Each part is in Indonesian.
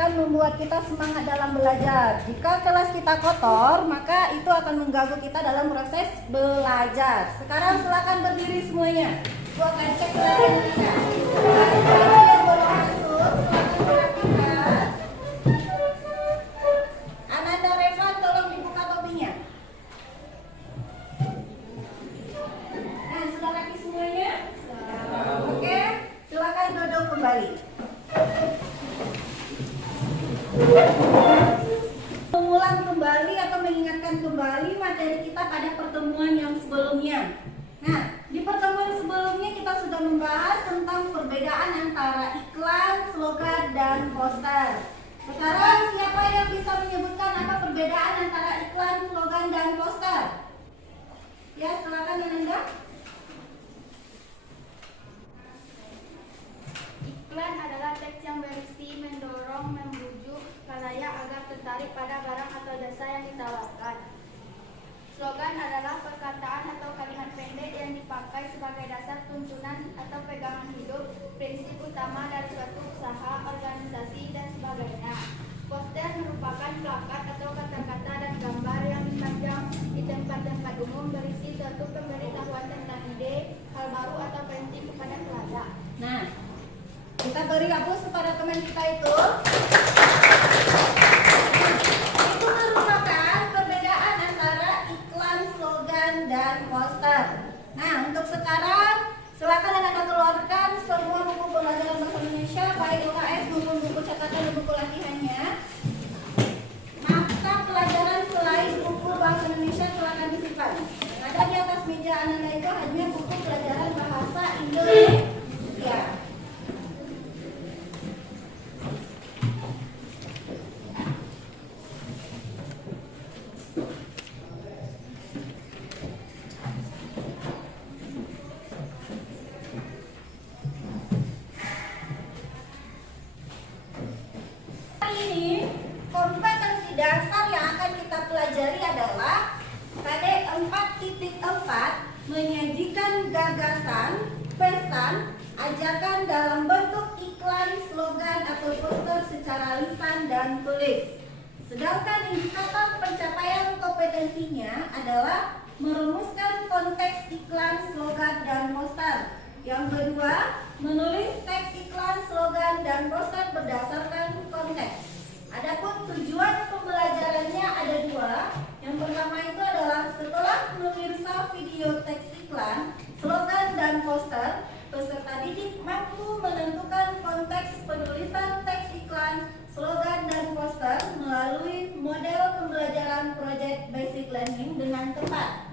akan membuat kita semangat dalam belajar. Jika kelas kita kotor, maka itu akan mengganggu kita dalam proses belajar. Sekarang silakan berdiri semuanya. Gua akan cek lagi kita. Yang baru masuk, silakan perhatikan. Ananda Revan, tolong dibuka topinya. Nah, sudah rapi semuanya? Oke, silakan duduk kembali. Mengulang kembali atau mengingatkan kembali materi kita pada pertemuan yang sebelumnya. Nah, di pertemuan sebelumnya kita sudah membahas tentang perbedaan antara iklan, slogan, dan poster. Sekarang siapa yang bisa menyebutkan apa perbedaan antara iklan, slogan, dan poster? Ya, silakan Ananda. Iklan adalah teks yang berisi mendorong, membujuk khalayak agar tertarik pada barang atau jasa yang ditawarkan. Slogan adalah perkataan atau kalimat pendek yang dipakai sebagai dasar tuntunan atau pegangan hidup, prinsip utama dari suatu usaha, organisasi, dan sebagainya. Poster merupakan plakat atau kata-kata dan gambar yang dipajang di tempat-tempat umum berisi suatu pemberitahuan tentang ide, hal baru atau penting kepada khalayak. Nah, kita beri hapus kepada teman kita itu. Itu merupakan perbedaan antara iklan, slogan, dan poster. Nah, untuk sekarang silakan Anda keluarkan semua buku pembelajaran bahasa Indonesia, baik UKS maupun buku catatan dan buku latihannya. Mata pelajaran selain buku bahasa Indonesia silakan disimpan. Ada di atas meja Anda itu hanya buku pelajaran bahasa Indonesia. Dasar yang akan kita pelajari adalah KD 4.4 menyajikan gagasan, pesan, ajakan dalam bentuk iklan, slogan, atau poster secara lisan dan tulis. Sedangkan indikator pencapaian kompetensinya adalah merumuskan konteks iklan, slogan, dan poster. Yang kedua, menulis teks iklan, slogan, dan poster berdasarkan konteks. Adapun tujuan pembelajarannya ada dua. Yang pertama itu adalah setelah memirsa video teks iklan, slogan, dan poster, peserta didik mampu menentukan konteks penulisan teks iklan, slogan, dan poster melalui model pembelajaran Project Basic Learning dengan tepat.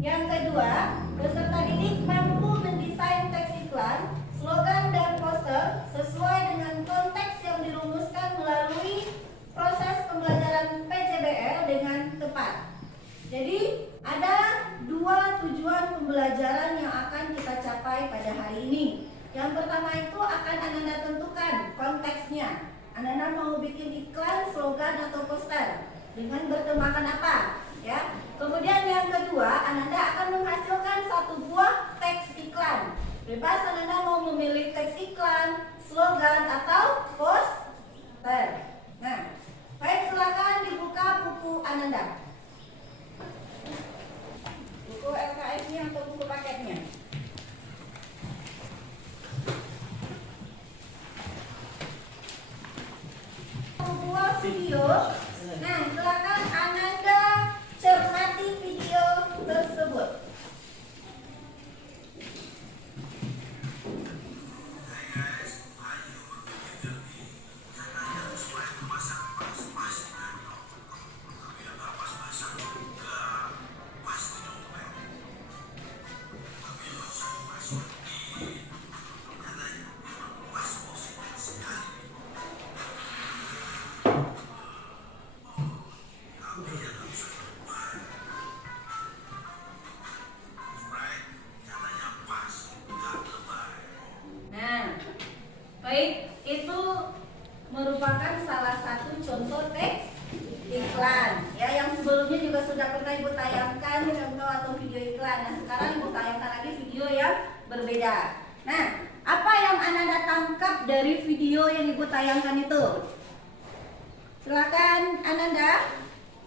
Yang kedua, peserta didik mampu mendesain teks iklan, slogan, dan poster sesuai dengan konteks yang dirumuskan melalui proses pembelajaran PJBL dengan tepat. Jadi ada dua tujuan pembelajaran yang akan kita capai pada hari ini. Yang pertama itu akan Ananda tentukan konteksnya. Ananda mau bikin iklan, slogan, atau poster dengan bertemakan apa? Ya. Kemudian yang kedua, Ananda akan menghasilkan satu buah teks iklan. Bebas Ananda mau memilih teks iklan, slogan, atau poster. Nah, baik, silakan dibuka buku Ananda. Buku LKS-nya atau buku paketnya. Buku video. Nah, silakan Ananda cermati video tersebut. Baik, itu merupakan salah satu contoh teks iklan. Ya, yang sebelumnya juga sudah pernah Ibu tayangkan contoh atau video iklan. Nah, sekarang Ibu tayangkan lagi video yang berbeda. Nah, apa yang Anda tangkap dari video yang Ibu tayangkan itu? Silakan Ananda.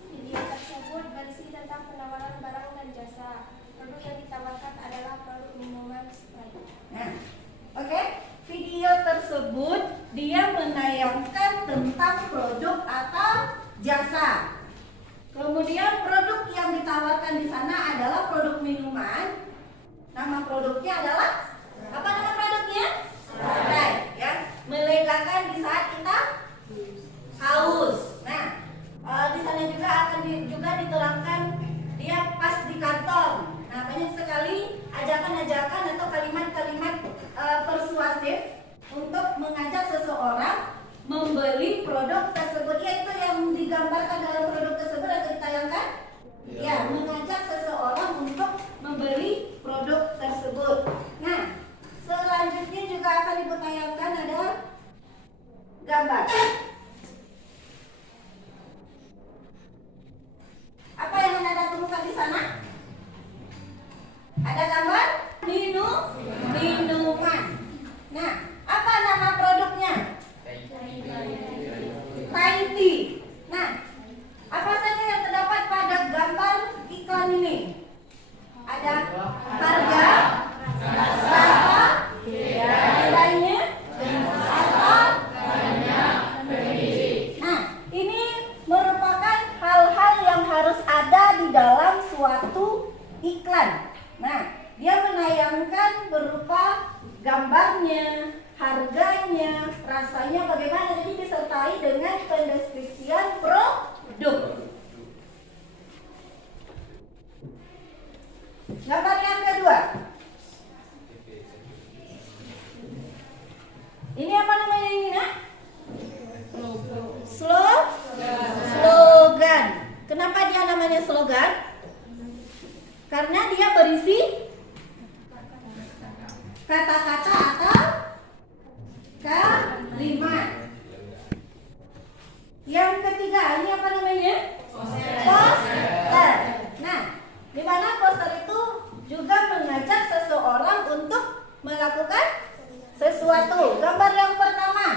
Video tersebut berisi tentang penawaran barang dan jasa. Produk yang ditawarkan adalah produk minuman Sprite. Nah, oke. Video tersebut dia menayangkan tentang produk atau jasa. Kemudian produk yang ditawarkan di sana adalah produk minuman. Nama produknya adalah apa nama produknya? Sprite, ya. Melegakan di saat kita haus. Nah, di sana juga akan juga diterangkan dia pas di kantong. Nah, banyak sekali ajakan-ajakan atau kalimat-kalimat persuasif untuk mengajak seseorang membeli produk tersebut. Yaitu yang digambarkan dalam produk tersebut atau ditayangkan? Ya, mengajak seseorang untuk membeli produk tersebut. Nah, selanjutnya juga akan ditayangkan ada gambar. Apa yang Anda temukan di sana? Ada gambar minuman. Nah, apa nama produknya? Thai tea. Nah, apa saja yang terdapat pada gambar iklan ini? Ada harga, rasa, nilainya, asal. Nah, ini merupakan hal-hal yang harus ada di dalam suatu iklan. Nah, dia menayangkan berupa gambarnya, harganya, rasanya bagaimana, jadi disertai dengan pendeskripsian produk. Gambar yang kedua. Ini apa namanya ini, Nak? Slogan. Kenapa dia namanya slogan? Karena dia berisi kata-kata atau kalimat. Yang ketiga, ini apa namanya? Poster. Nah, di mana poster itu juga mengajak seseorang untuk melakukan sesuatu. Gambar yang pertama.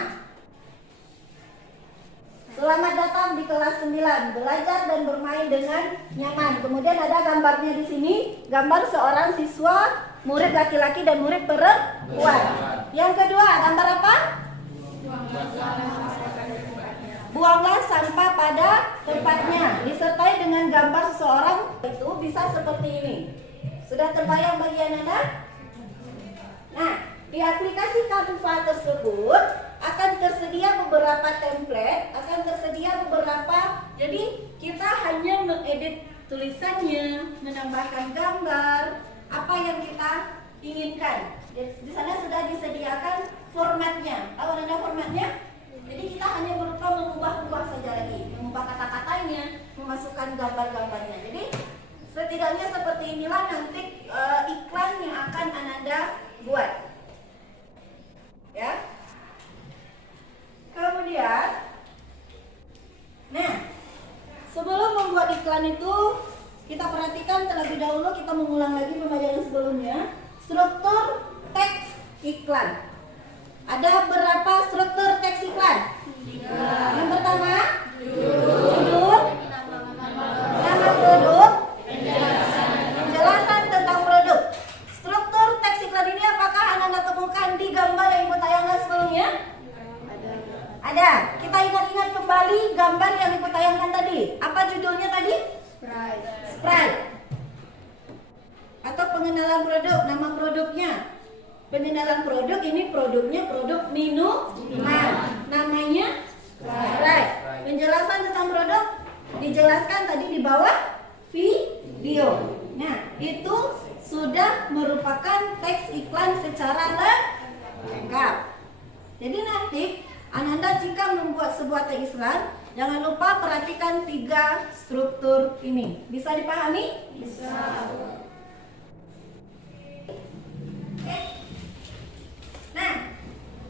Selamat datang di kelas 9, belajar dan bermain dengan nyaman. Kemudian ada gambarnya di sini, gambar seorang siswa, murid laki-laki dan murid perempuan. Yang kedua, gambar apa? Buanglah sampah pada tempatnya, disertai dengan gambar seseorang. Itu bisa seperti ini. Sudah terbayang bagi Anda? Nah, di aplikasi Canva tersebut akan tersedia beberapa template, akan tersedia beberapa. Jadi kita hanya mengedit tulisannya, menambahkan gambar, apa yang kita inginkan. Di sana sudah disediakan formatnya. Tahu Anda formatnya? Jadi kita hanya berupa mengubah-ubah saja lagi, mengubah kata-katanya, memasukkan gambar-gambarnya. Jadi setidaknya seperti inilah nanti iklan yang akan Ananda buat. Ya. Kemudian, nah, sebelum membuat iklan itu kita perhatikan terlebih dahulu, kita mengulang lagi pembelajaran sebelumnya. Struktur teks iklan. Ada berapa struktur teks iklan? 3. Yang pertama, judul, nama produk, penjelasan tentang produk. Struktur teks iklan ini apakah Anda temukan di gambar yang Ibu tayangkan sebelumnya? Ada. Kita ingat-ingat kembali gambar yang Ibu tayangkan tadi. Apa judulnya tadi? Sprite. Atau pengenalan produk, nama produknya. Pengenalan produk, ini produknya produk minuman. Namanya Sprite. Penjelasan tentang produk dijelaskan tadi di bawah video. Nah, itu sudah merupakan teks iklan secara lengkap. Jadi nanti Anda jika membuat sebuah teks iklan, jangan lupa perhatikan 3 struktur ini. Bisa dipahami? Bisa. Oke. Nah,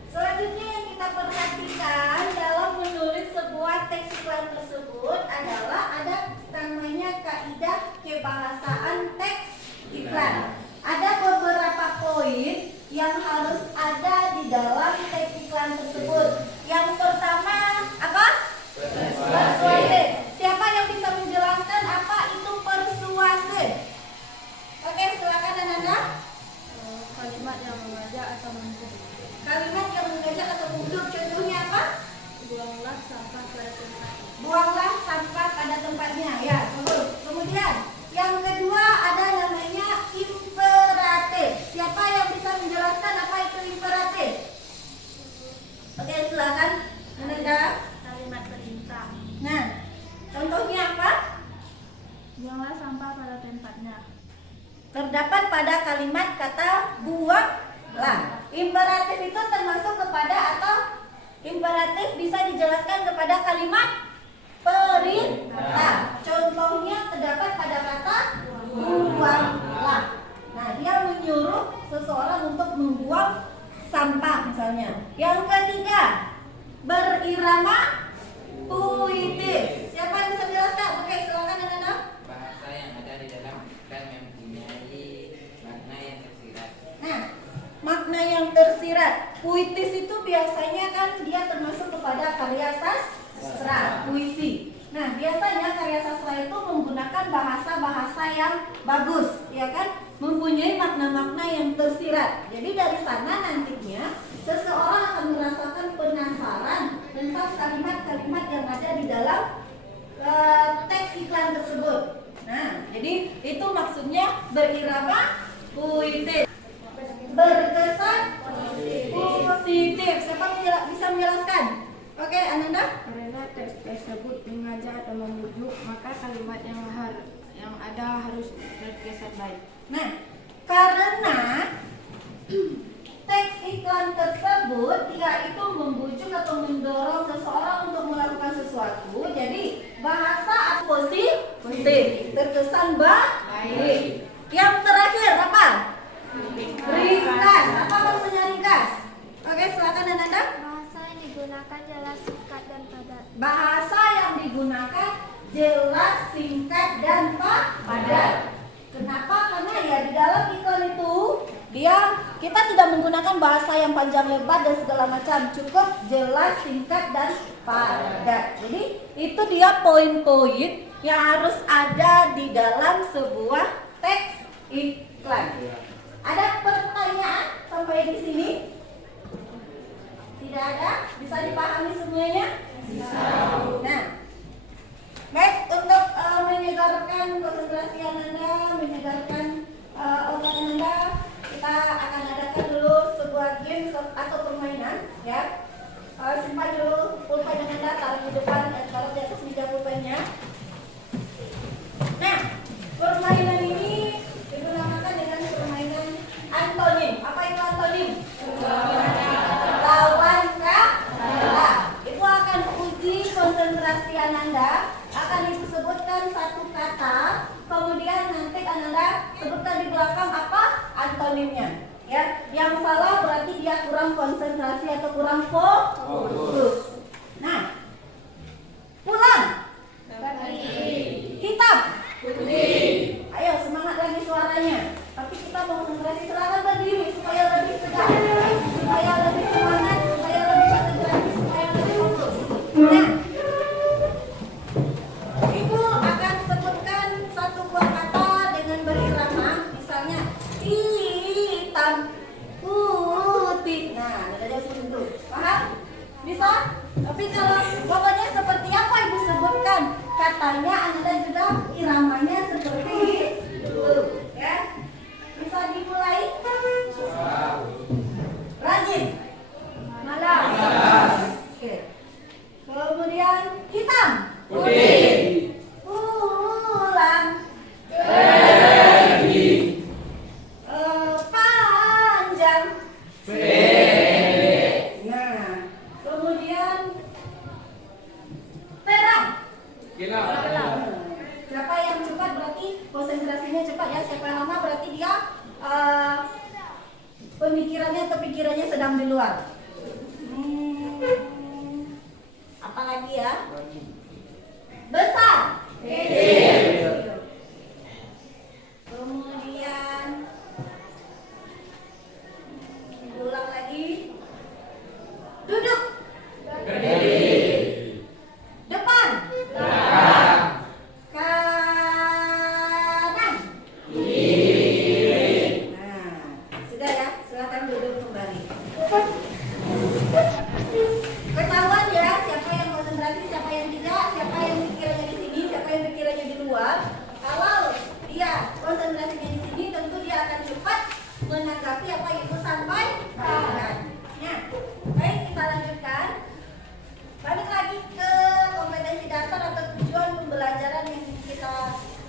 selanjutnya yang kita perhatikan dalam menulis sebuah teks iklan tersebut adalah ada namanya kaidah kebahasaan teks iklan. Ada beberapa poin yang harus ada di dalam teks iklan tersebut. Yang pertama apa? terdapat pada kalimat kata buanglah. Imperatif itu termasuk kepada atau imperatif bisa dijelaskan kepada kalimat perintah. Contohnya terdapat pada kata buanglah. Nah, dia menyuruh seseorang untuk membuang sampah misalnya. Yang ketiga, berirama puitis. Siapa yang bisa menjelaskan? Oke, silakan anak-anak. Bahasa yang ada di dalam dan mempunyai makna yang tersirat. Nah, makna yang tersirat. Puitis itu biasanya kan dia termasuk kepada karya sastra, puisi. Nah, biasanya karya sastra itu menggunakan bahasa-bahasa yang bagus, ya kan? Mempunyai makna-makna yang tersirat. Jadi dari sana nantinya seseorang akan merasakan penasaran tentang kalimat-kalimat yang ada di dalam teks iklan tersebut. Nah, jadi itu maksudnya berirama puitis. Berkesan positif. Siapa bisa menjelaskan? Oke, Ananda. Karena teks tersebut mengajak atau membujuk, maka kalimat yang ada harus terkesan baik. Nah, karena teks iklan tersebut tidak itu membujuk atau mendorong seseorang untuk melakukan sesuatu, jadi bahasa positif, terkesan baik. Yang terakhir apa? Ringkas. Apa maksudnya ringkas? Oke, silakan Ananda. Bahasa yang digunakan jelas, singkat, dan padat. Bahasa yang digunakan jelas, singkat, dan padat. Kenapa? Karena ya di dalam iklan itu kita tidak menggunakan bahasa yang panjang lebar dan segala macam, cukup jelas, singkat, dan padat. Jadi itu dia poin-poin yang harus ada di dalam sebuah teks iklan. Ada pertanyaan sampai di sini? Tidak ada? Bisa dipahami semuanya? Bisa. Nah, baik, untuk menyegarkan konsentrasi Ananda, menyegarkan otak Ananda, kita akan adakan dulu sebuah game atau permainan, ya. Simpan dulu pulpen Ananda, taruh di depan, taruh di atas meja pulpennya. Nah, permainan ini dinamakan dengan permainan antonim. Apa itu antonim? Lawan kata. Itu akan uji konsentrasi Ananda. Akan disebutkan satu kata, kemudian nanti Ananda sebutkan di belakang apa antonimnya. Ya, yang salah berarti dia kurang konsentrasi atau kurang fokus. Nah, pulang. Hitam. Ayo semangat lagi suaranya. Tapi kita mau konsentrasi, silakan berdiri supaya lebih segar, supaya lebih semangat, supaya lebih konsentrasi, supaya lebih fokus. Nah, Ibu akan sebutkan satu buah kata dengan berirama, misalnya hitam, putih. Nah, ada jauh segitu. Paham? Bisa? Tapi kalau pokoknya seperti apa Ibu sebutkan katanya, Anda juga iramanya seperti itu, ya. Bisa dimulai? Rajin. Malas. Oke. Kemudian hitam. Putih. Pulang. Pergi. Panjang. Pendek. Nah, kemudian terang. Siapa yang cepat berarti konsentrasinya cepat, ya. Siapa yang lama berarti dia pemikirannya atau pikirannya sedang di luar. Apa lagi ya? Besar. Kemudian ulang lagi. Duduk. Depan. Kanan. Nah, sudah ya, silakan duduk kembali. Ketahuan ya siapa yang konsentrasi, siapa yang tidak, siapa yang pikirannya di sini, siapa yang pikirannya di luar. Kalau dia konsentrasinya di sini, tentu dia akan cepat menanggapi apa yang Ibu sampaikan. Nah, baik, kita lanjutkan. Balik lagi ke kompetensi dasar atau tujuan pembelajaran yang kita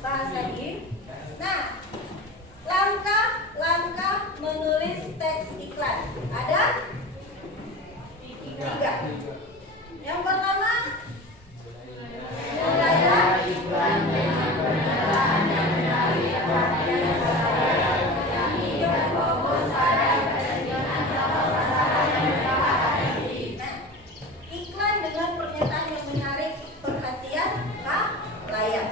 bahas tadi. Nah, menulis teks iklan? Ada? 3. Yang pertama, mulailah iklan dengan pernyataan yang menarik perhatian masyarakat yang fokus pada kepentingan atau pasaran yang dapat hati. Nah, iklan dengan pernyataan yang menarik perhatian halayak.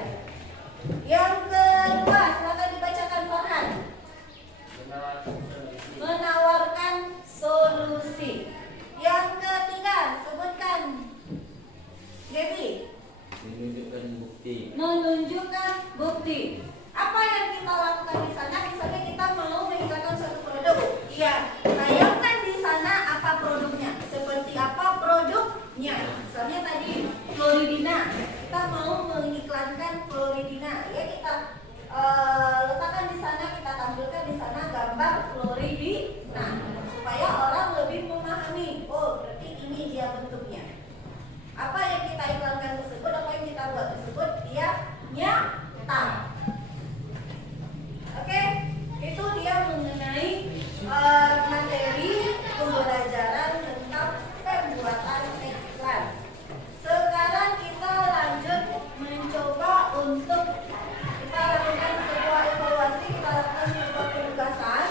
Yang kedua, silakan dibacakan Farhan. Menawarkan solusi. Yang ketiga, sebutkan Debbie. Menunjukkan bukti. Menunjukkan bukti. Apa yang kita lakukan di sana? Misalnya kita mau mengiklankan suatu produk. Iya, tayangkan di sana apa produknya. Seperti apa produknya. Misalnya tadi Floridina. Kita mau mengiklankan Floridina. Ya, kita letakkan di sana, kita tampilkan di sana gambar Floridina supaya orang lebih memahami. Oh, berarti ini dia bentuknya. Apa yang kita iklankan tersebut, apa yang kita buat tersebut, dia nyata. Oke, itu dia mengenai materi pembelajaran tentang pembuatan teks iklan. Sekarang kita lanjut mencoba untuk kita lakukan sebuah evaluasi, kita lakukan sebuah penugasan.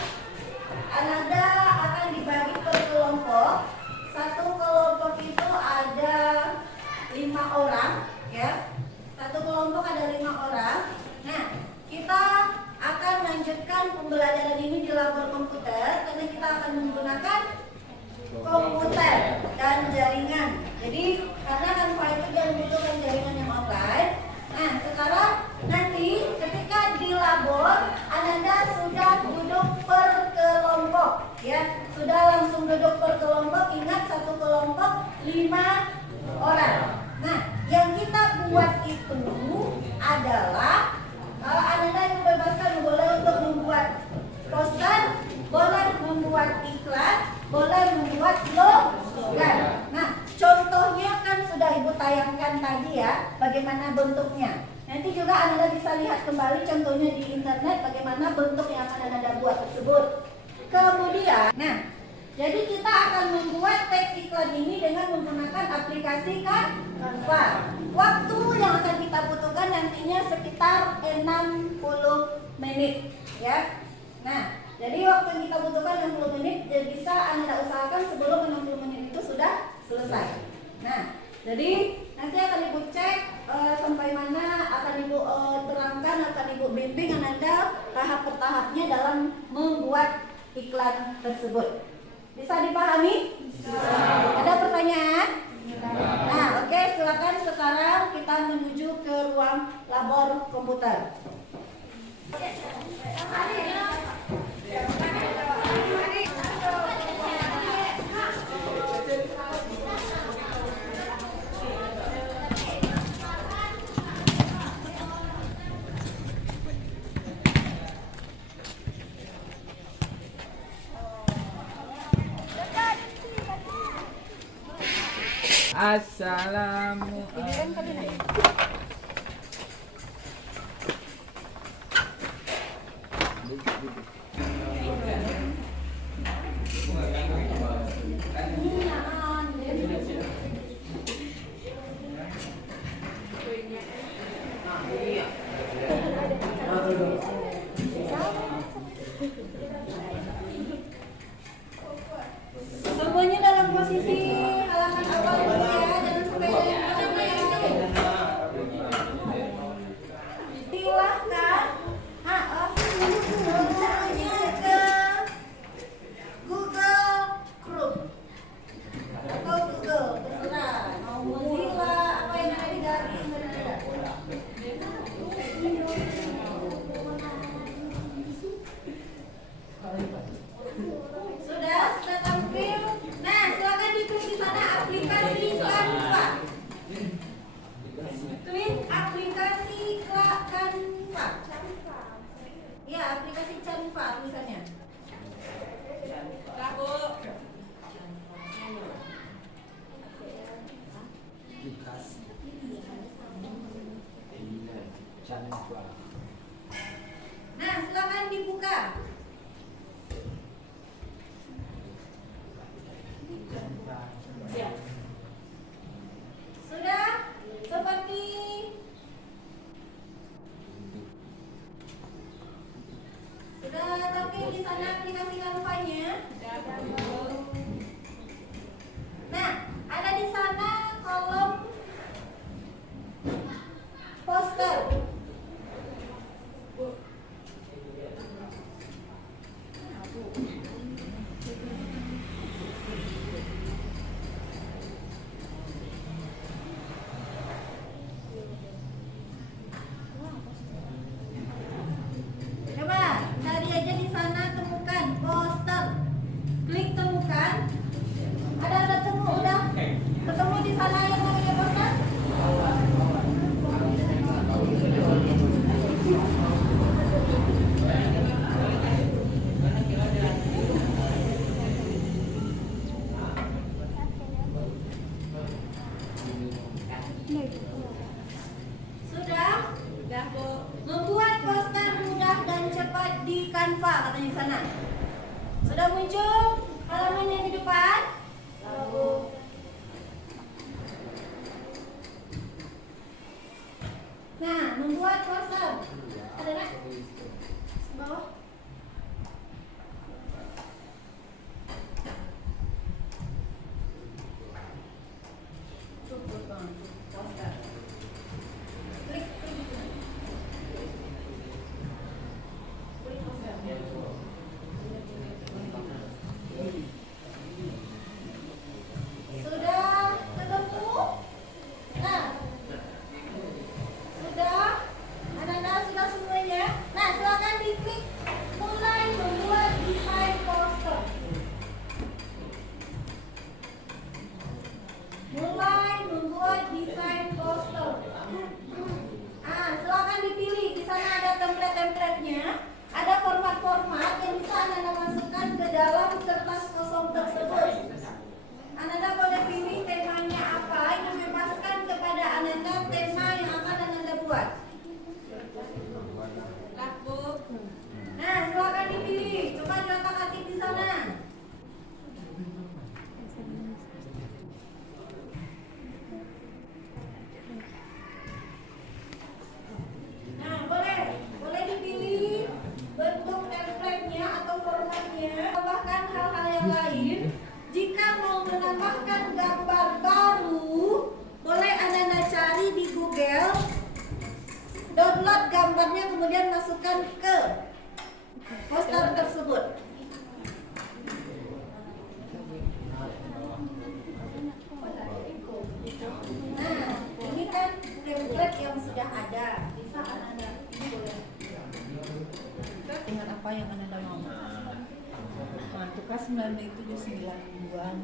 Ananda akan dibagi per kelompok. Satu kelompok itu ada 5 orang, ya. Satu kelompok ada 5 orang. Nah, kita akan lanjutkan pembelajaran ini di labor komputer karena kita akan menggunakan komputer dan jaringan. Jadi karena Canva itu dia membutuhkan jaringan yang offline. Nah, sekarang nanti ketika di labor Ananda sudah duduk per kelompok, ya. Sudah langsung duduk per kelompok. Ingat, satu kelompok 5 orang. Nah, yang kita buat itu adalah Ananda dibebaskan boleh untuk membuat poster, boleh membuat iklan, boleh membuat slogan. Nah, contohnya kan sudah Ibu tayangkan tadi ya, bagaimana bentuknya. Nanti juga Anda bisa lihat kembali contohnya di internet bagaimana bentuk yang akan Anda buat tersebut. Kemudian, nah, jadi kita akan membuat teks iklan ini dengan menggunakan aplikasi Canva. Waktu yang akan kita butuhkan nantinya sekitar 60 menit, ya. Nah, jadi waktu yang kita butuhkan 60 menit, jadi bisa Anda usahakan sebelum 60 menit itu sudah selesai. Nah, jadi nanti akan Ibu cek sampai mana, akan Ibu terangkan, akan Ibu bimbing Anda tahap per tahapnya dalam membuat iklan tersebut. Bisa dipahami? Ada pertanyaan? Nah, oke, silakan sekarang kita menuju ke ruang labor komputer. Assalamualaikum. Semuanya dalam posisi halaman awal dulu ya, jangan sampai silahkan. Tauke di sana aplikasi Canva-nya? Nah, ada di sana kolom poster. Coba cari aja di sana, temukan poster. Klik temukan. Ada temu udah ketemu di sana yang namanya poster? Sudah? Sudah, Bu. Membuat poster mudah dan cepat di Canva katanya di sana. Sudah muncul halamannya di depan? Bu. Nah, membuat poster. Ada nggak? Bawah. Tuh, poster. Klik. Sudah ketemu? Nah, sudah? Anak-anak sudah semuanya? Nah, silakan diklik mulai membuat desain poster. Mulai membuat desain poster. Ah, silakan dipilih. Di sana ada template-templatenya, ada format-format yang bisa Anda masukkan ke dalam kertas kosong tersebut. Anda boleh pilih temanya apa, yang membebaskan kepada Anda tema yang akan Anda buat. Nah, silakan dipilih. Coba diotak-atik di sana. Nah, boleh dipilih bentuk template-nya atau formatnya. Tambahkan hal-hal yang lain. Jika mau menambahkan gambar baru, boleh Anda cari di Google, download gambarnya, kemudian masukkan ke poster tersebut. Nah, ini kan template yang sudah ada. Bisa Anda ini boleh dengan apa yang Anda mau. Nah, itu kan 9792-an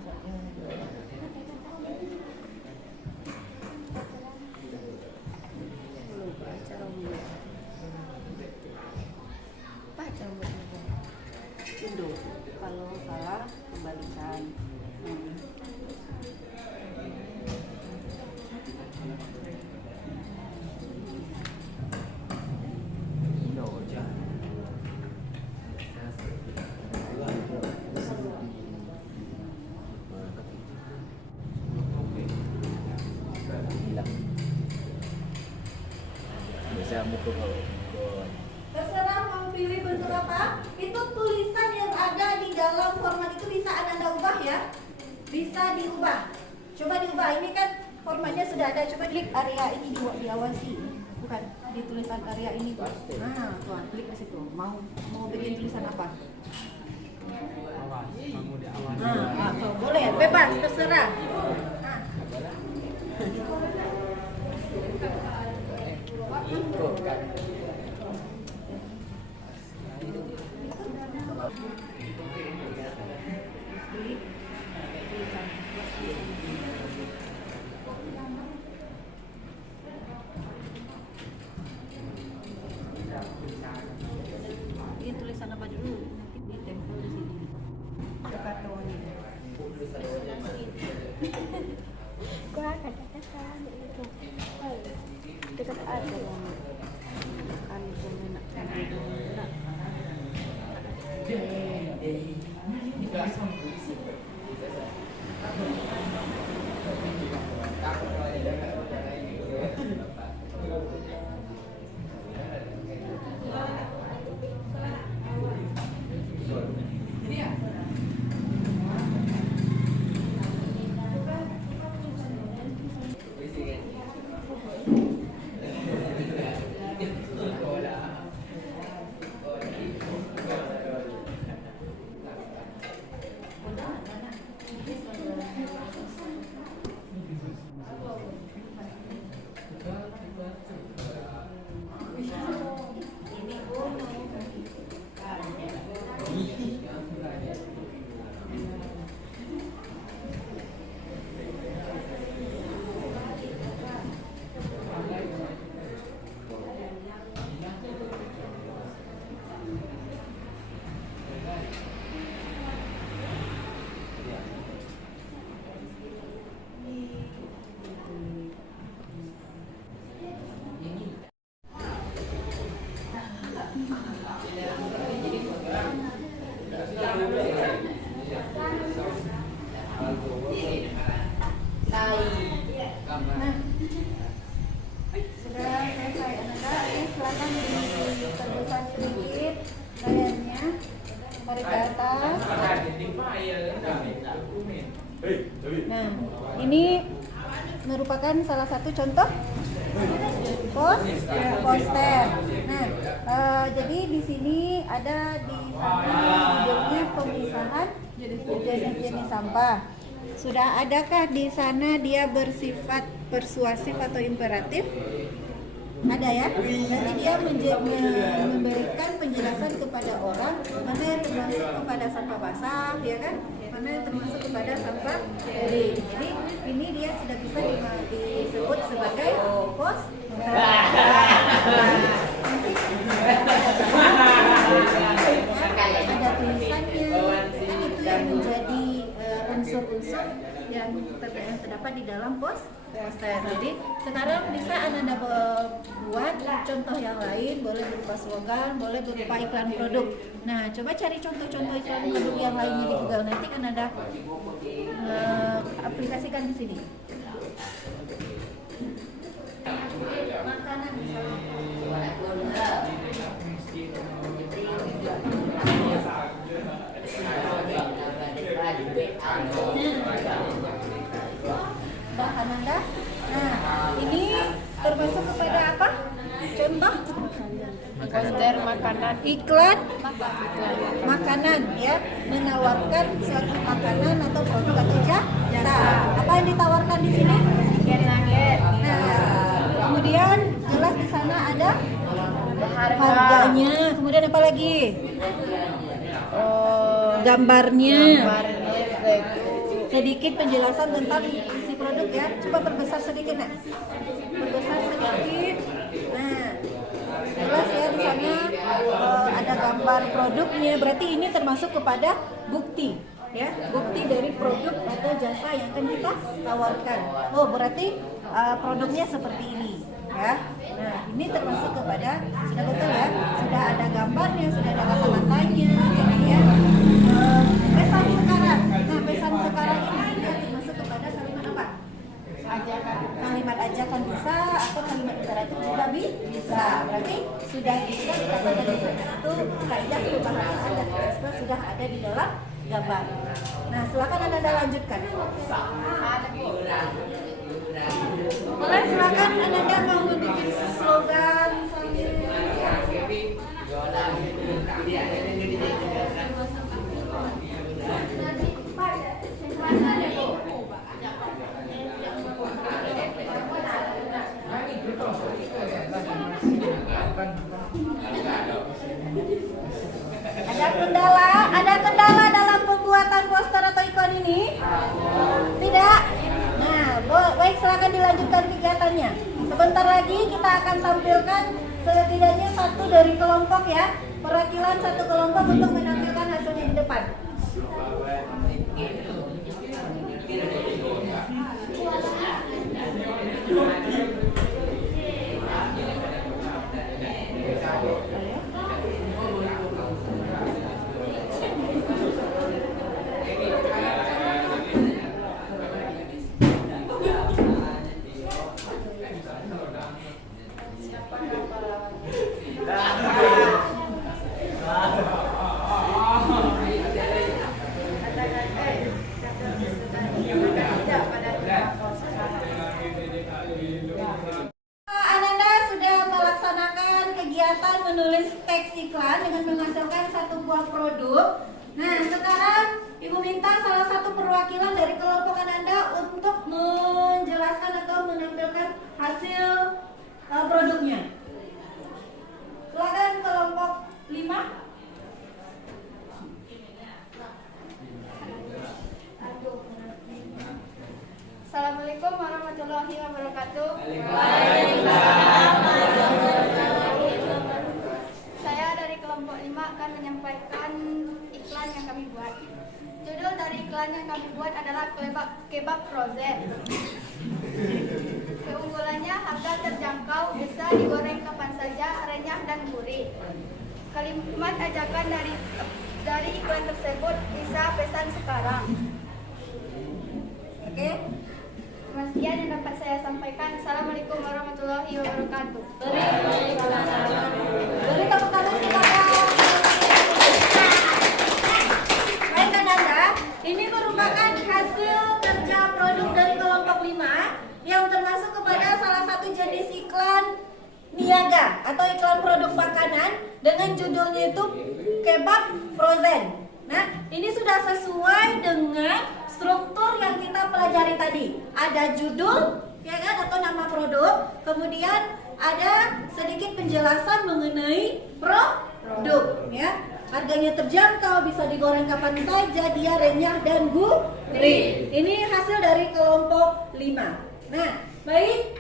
Indo. Kalau salah kembalikan. Bisa buku kalau Terserah mau pilih bentuk apa. Itu tulisan yang ada di dalam format itu bisa Anda ubah ya. Bisa diubah. Coba diubah. Ini kan formatnya sudah ada. Coba klik area ini diawasi. Bukan di tulisan area ini. Nah, tuan klik di situ. Mau bikin tulisan apa? Nah, tuh, boleh. Bebas, terserah. Nah. ikut kan. Ini tulisan apa dulu? Nanti ditempel di sini. Dekat kawannya. Kurang ada dekat itu. Dekat ada. Kami pemenak kami pemenak. Nah, ini merupakan salah satu contoh poster. Nah, jadi di sini ada di samping judulnya pemisahan jenis-jenis sampah. Sudah adakah di sana dia bersifat persuasif atau imperatif? Ada ya. Nanti dia memberikan penjelasan kepada orang mana yang termasuk kepada sampah basah, ya kan? Mana yang termasuk kepada sampah kering. Jadi ini dia sudah bisa disebut sebagai pos. Ada tulisannya, itu yang menjadi unsur-unsur yang terdapat di dalam poster. Jadi sekarang bisa Ananda buat contoh yang lain, boleh berupa slogan, boleh berupa iklan produk. Nah, coba cari contoh-contoh iklan produk yang lainnya di Google, nanti Ananda aplikasikan di sini. Makanan bahan Anda. Nah, ini termasuk kepada apa? Contoh Poster makanan. iklan makanan ya, menawarkan suatu makanan atau produk atau jasa. Apa yang ditawarkan di sini? Chicken nugget. Nah, kemudian jelas di sana ada harganya. Kemudian apa lagi? Gambarnya. Sedikit penjelasan tentang isi produk ya. Coba perbesar sedikit nak. Perbesar sedikit. Nah, jelas ya di sana ada gambar produknya. Berarti ini termasuk kepada bukti ya, bukti dari produk atau jasa yang akan kita tawarkan. Oh, berarti produknya seperti ini ya. Nah, ini termasuk kepada, sudah betul ya, sudah ada gambarnya, sudah ada kata-katanya, kemudian pesan sekarang. Nah, pesan sekarang ini dia termasuk kepada kalimat apa? Kalimat ajakan bisa atau kalimat imperatif juga bisa. Berarti sudah bisa dikatakan itu kaidah kebahasaan dan ekspres sudah ada di dalam gambar. Nah, silakan Anda lanjutkan. Boleh, silakan Anda mau membuat slogan sambil ada kendala dalam pembuatan poster atau iklan ini? Tidak? Nah, baik, silakan dilanjutkan kegiatannya. Sebentar lagi kita akan tampilkan setidaknya satu dari kelompok ya, perwakilan satu kelompok untuk menampilkan hasilnya di depan. Ananda sudah melaksanakan kegiatan menulis teks iklan dengan menghasilkan satu buah produk. Nah, sekarang Ibu minta salah satu perwakilan dari kelompok Ananda untuk menjelaskan atau menampilkan hasil produknya. Silakan kelompok 5. Assalamualaikum warahmatullahi wabarakatuh. Saya dari kelompok 5 akan menyampaikan iklan yang kami buat. Judul dari iklan yang kami buat adalah kebab frozen. Keunggulannya harga terjangkau, bisa digoreng kapan saja, renyah dan gurih. Kalimat ajakan dari iklan tersebut bisa pesan sekarang. Oke. Sekian yang dapat saya sampaikan. Assalamualaikum warahmatullahi wabarakatuh. Beri tepuk tangan silakan. Baik Ananda, ini merupakan hasil Ya, atau iklan produk makanan dengan judulnya itu kebab frozen. Nah, ini sudah sesuai dengan struktur yang kita pelajari tadi. Ada judul, ya kan, atau nama produk, kemudian ada sedikit penjelasan mengenai produk, ya. Harganya terjangkau, bisa digoreng kapan saja, dia renyah dan gurih. Ini hasil dari kelompok 5. Nah, baik,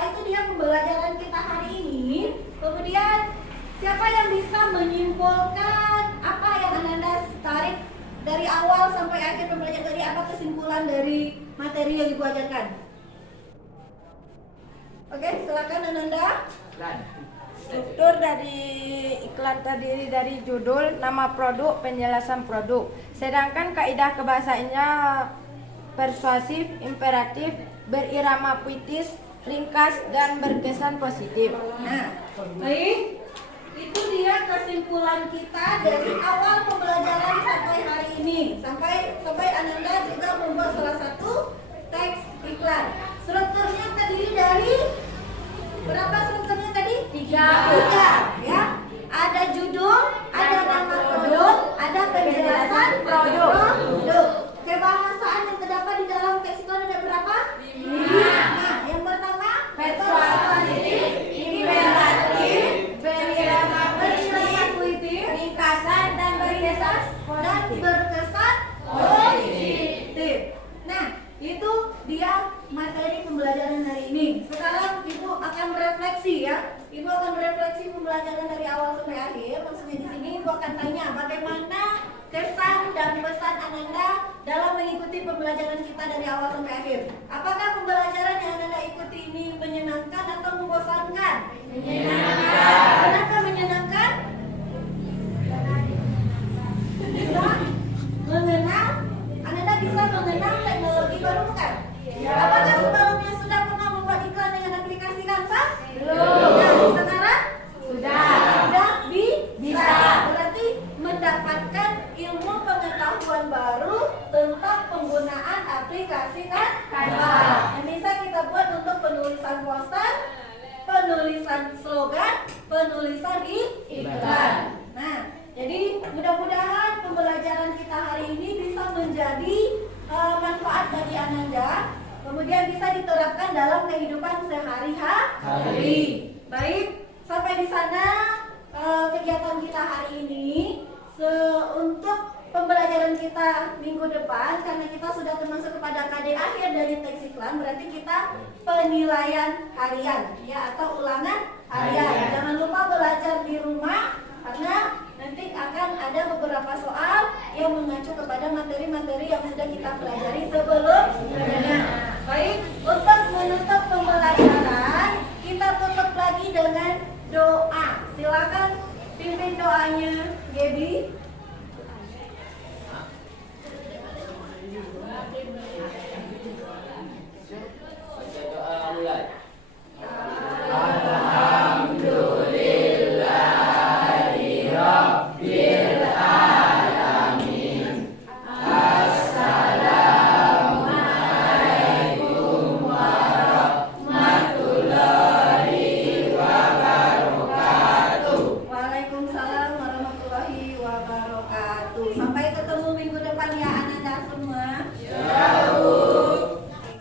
itu dia pembelajaran kita hari ini. Kemudian siapa yang bisa menyimpulkan apa yang Ananda tarik dari awal sampai akhir pembelajaran, dari apa kesimpulan dari materi yang Ibu ajarkan? Oke, silakan Ananda. Struktur dari iklan terdiri dari judul, nama produk, penjelasan produk. Sedangkan kaidah kebahasaannya persuasif, imperatif, berirama puitis, ringkas, dan berkesan positif. Nah, baik. Itu dia kesimpulan kita dari awal pembelajaran sampai hari ini. Sampai Ananda juga membuat salah satu teks iklan. Strukturnya terdiri dari berapa strukturnya tadi? 3, ya. Ada judul, ada nama produk, ada penjelasan produk. Kebahasaan yang terdapat di dalam teks iklan ada berapa? 5. Nah, yang pertama persuasif, imperatif, berirama puitis, ringkasan, dan berkesan positif. Nah, itu dia materi pembelajaran hari ini. Sekarang Ibu akan berefleksi, ya. Ibu akan berefleksi pembelajaran dari awal sampai akhir. Maksudnya di sini Ibu akan tanya bagaimana kesan dan pesan Ananda dalam mengikuti pembelajaran kita dari awal sampai akhir. Apakah pembelajaran yang Ananda ikuti ini menyenangkan atau membosankan? Menyenangkan. Kenapa menyenangkan? Bisa mengenal, Ananda bisa mengenal teknologi baru, bukan? Apakah sebelumnya sudah pernah membuat iklan dengan aplikasi Canva? Belum. Nah, sekarang sudah bisa. Berarti mendapatkan ilmu pengetahuan baru tentang penggunaan aplikasi Canva. Yang bisa kita buat untuk penulisan poster, penulisan slogan, penulisan iklan. Nah, jadi mudah-mudahan pembelajaran kita hari ini bisa menjadi manfaat bagi Ananda, kemudian bisa diterapkan dalam kehidupan sehari-hari. Baik, sampai di sana kegiatan kita hari ini. Untuk pembelajaran kita minggu depan, karena kita sudah termasuk kepada KD akhir dari teks iklan, berarti kita penilaian harian, ya, atau ulangan harian. Jangan lupa belajar di rumah, karena nanti akan ada beberapa soal yang mengacu kepada materi-materi yang sudah kita pelajari sebelumnya. Baik, untuk menutup pembelajaran, kita tutup lagi dengan doa. Silakan pimpin doanya, Gaby. Baca doa mulai. Waalaikumsalam warahmatullahi wabarakatuh. Sampai ketemu minggu depan, ya Ananda semua.